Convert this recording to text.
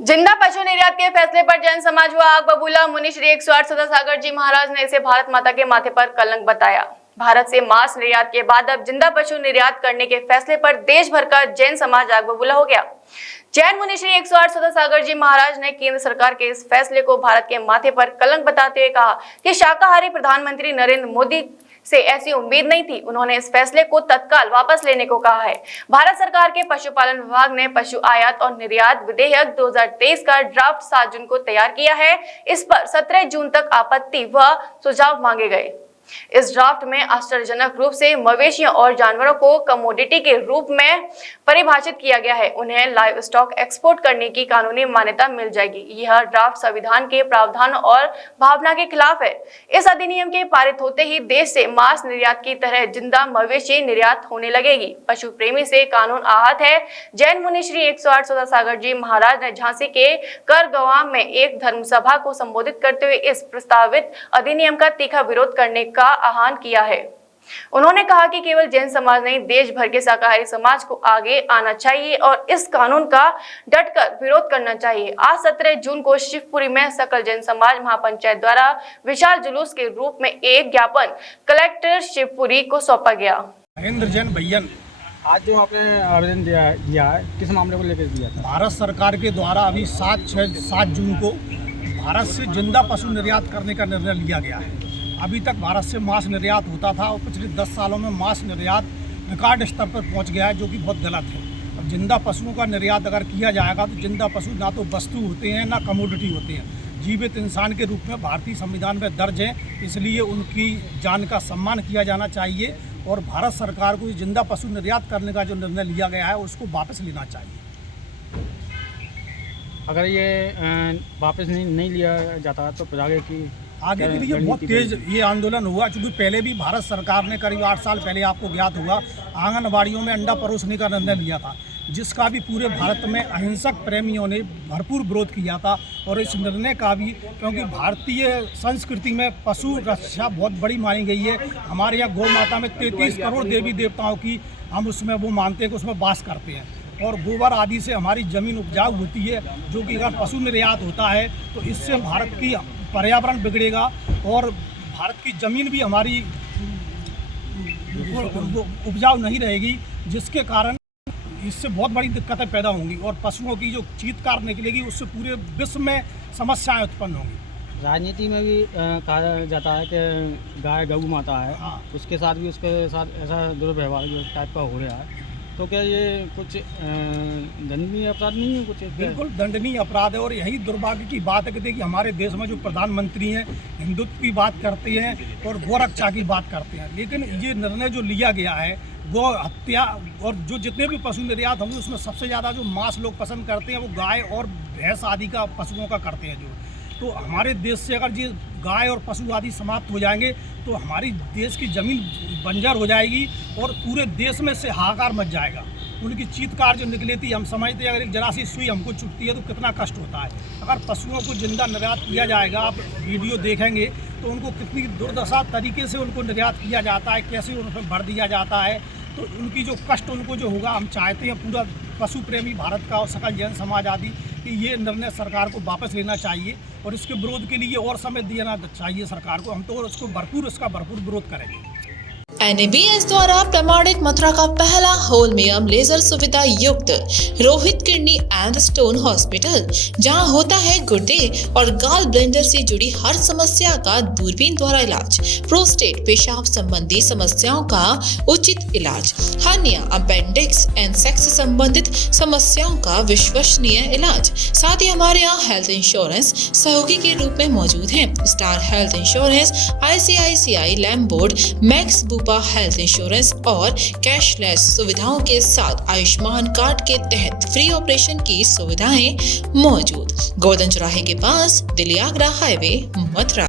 जिंदा पशु निर्यात के फैसले पर जैन समाज व आग बबूला। मुनि श्री 108 सदा सागर जी महाराज ने इसे भारत माता के माथे पर कलंक बताया। भारत से मांस निर्यात के बाद अब जिंदा पशु निर्यात करने के फैसले पर देश भर का जैन समाज आग बबूला हो गया। जैन मुनि श्री 108 सदा सागर जी महाराज ने केंद्र सरकार के इस फैसले को भारत के माथे पर कलंक बताते हुए कहा कि शाकाहारी प्रधानमंत्री नरेंद्र मोदी से ऐसी उम्मीद नहीं थी। उन्होंने इस फैसले को तत्काल वापस लेने को कहा है। भारत सरकार के पशुपालन विभाग ने पशु आयात और निर्यात विधेयक 2023 का ड्राफ्ट 7 जून को तैयार किया है। इस पर 17 जून तक आपत्ति व सुझाव मांगे गए। इस ड्राफ्ट में आश्चर्यजनक रूप से मवेशियों और जानवरों को कमोडिटी के रूप में परिभाषित किया गया है। उन्हें लाइव स्टॉक एक्सपोर्ट करने की कानूनी मान्यता मिल जाएगी। यह ड्राफ्ट संविधान के प्रावधान और भावना के खिलाफ है। इस अधिनियम के पारित होते ही देश से मांस निर्यात की तरह जिंदा मवेशी निर्यात होने लगेगी। पशु प्रेमी से कानून आहत है। जैन मुनि श्री 108 सदा सागर जी महाराज ने झांसी के करगवा में एक धर्मसभा को संबोधित करते हुए इस प्रस्तावित अधिनियम का तीखा विरोध करने का आह्वान किया है। उन्होंने कहा कि केवल जैन समाज नहीं, देश भर के शाकाहारी समाज को आगे आना चाहिए और इस कानून का डटकर विरोध करना चाहिए। आज 17 जून को शिवपुरी में सकल जैन समाज महापंचायत द्वारा विशाल जुलूस के रूप में एक ज्ञापन कलेक्टर शिवपुरी को सौंपा गया। महेंद्र जैन भैयन, आज जो आपने आवेदन दिया है, किस मामले को लेकर दिया था? भारत सरकार के द्वारा अभी 7 जून को भारत से जिंदा पशु निर्यात करने का निर्णय लिया गया है। अभी तक भारत से मांस निर्यात होता था और पिछले 10 सालों में मांस निर्यात रिकॉर्ड स्तर पर पहुंच गया है, जो कि बहुत गलत है। अब जिंदा पशुओं का निर्यात अगर किया जाएगा तो जिंदा पशु ना तो वस्तु होते हैं ना कमोडिटी होते हैं, जीवित इंसान के रूप में भारतीय संविधान में दर्ज है। इसलिए उनकी जान का सम्मान किया जाना चाहिए और भारत सरकार को जिंदा पशु निर्यात करने का जो निर्णय लिया गया है उसको वापस लेना चाहिए। अगर ये वापस नहीं लिया जाता तो फिर आगे के लिए बहुत तेज ये आंदोलन हुआ, चूँकि पहले भी भारत सरकार ने करीब 8 साल पहले आपको ज्ञात होगा आंगनबाड़ियों में अंडा परोसने का निर्णय लिया था, जिसका भी पूरे भारत में अहिंसक प्रेमियों ने भरपूर विरोध किया था। और इस निर्णय का भी, क्योंकि भारतीय संस्कृति में पशु रक्षा बहुत बड़ी मानी गई है। हमारे यहाँ गौ माता में 33 करोड़ देवी देवताओं की हम उसमें वो मानते हैं कि उसमें वास करते हैं और गोबर आदि से हमारी ज़मीन उपजाऊ होती है, जो कि अगर पशु निर्यात होता है तो इससे भारत की पर्यावरण बिगड़ेगा और भारत की ज़मीन भी हमारी उपजाऊ नहीं रहेगी, जिसके कारण इससे बहुत बड़ी दिक्कतें पैदा होंगी और पशुओं की जो चीत्कार निकलेगी उससे पूरे विश्व में समस्याएं उत्पन्न होंगी। राजनीति में भी कहा जाता है कि गाय गऊ माता है, हाँ। उसके साथ भी उसके साथ ऐसा दुर्व्यवहार टाइप का हो रहा है, तो क्या ये कुछ दंडनीय अपराध नहीं है? कुछ बिल्कुल दंडनीय अपराध है और यही दुर्भाग्य की बात है कि देखिए हमारे देश में जो प्रधानमंत्री हैं हिंदुत्व की बात करते हैं और गोरक्षा की बात करते हैं, लेकिन ये निर्णय जो लिया गया है गौ हत्या और जो जितने भी पशु निर्यात होंगे उसमें सबसे ज़्यादा जो मांस लोग पसंद करते हैं वो गाय और भैंस आदि का पशुओं का करते हैं। तो हमारे देश से अगर ये गाय और पशु आदि समाप्त हो जाएंगे तो हमारी देश की ज़मीन बंजर हो जाएगी और पूरे देश में से हाहाकार मच जाएगा। उनकी चीत्कार जो निकली थी, हम समझते हैं अगर एक जरा सी सुई हमको चुभती है तो कितना कष्ट होता है। अगर पशुओं को जिंदा निर्यात किया जाएगा, आप वीडियो देखेंगे तो उनको कितनी दुर्दशा तरीके से उनको निर्यात किया जाता है, कैसे उनको भर दिया जाता है, तो उनकी जो कष्ट उनको जो होगा, हम चाहते हैं पूरा पशु प्रेमी भारत का और सकल जैन समाज आदि कि ये निर्णय सरकार को वापस लेना चाहिए और इसके विरोध के लिए और समय देना चाहिए सरकार को। हम तो इसका भरपूर विरोध करेंगे। NABS द्वारा प्रमाणित मथुरा का पहला होलमियम लेजर सुविधा युक्त Rohit kidney and stone hospital, जहां होता है गुर्दे और गाल ब्लेंडर से जुड़ी हर समस्या का दूरबीन द्वारा इलाज, प्रोस्टेट पेशाब संबंधी समस्याओं का उचित इलाज, हर्निया, अपेंडिक्स एंड सेक्स संबंधित समस्याओं का विश्वसनीय इलाज। साथ ही हमारे यहाँ हेल्थ इंश्योरेंस सहयोगी के रूप में मौजूद है। Star health insurance, ICICI Lombard, max health insurance और कैशलेस सुविधाओं के साथ आयुष्मान कार्ड के तहत फ्री ऑपरेशन की सुविधाएं मौजूद। गोवर्धन चौराहे के पास, दिल्ली आगरा हाईवे, मथुरा।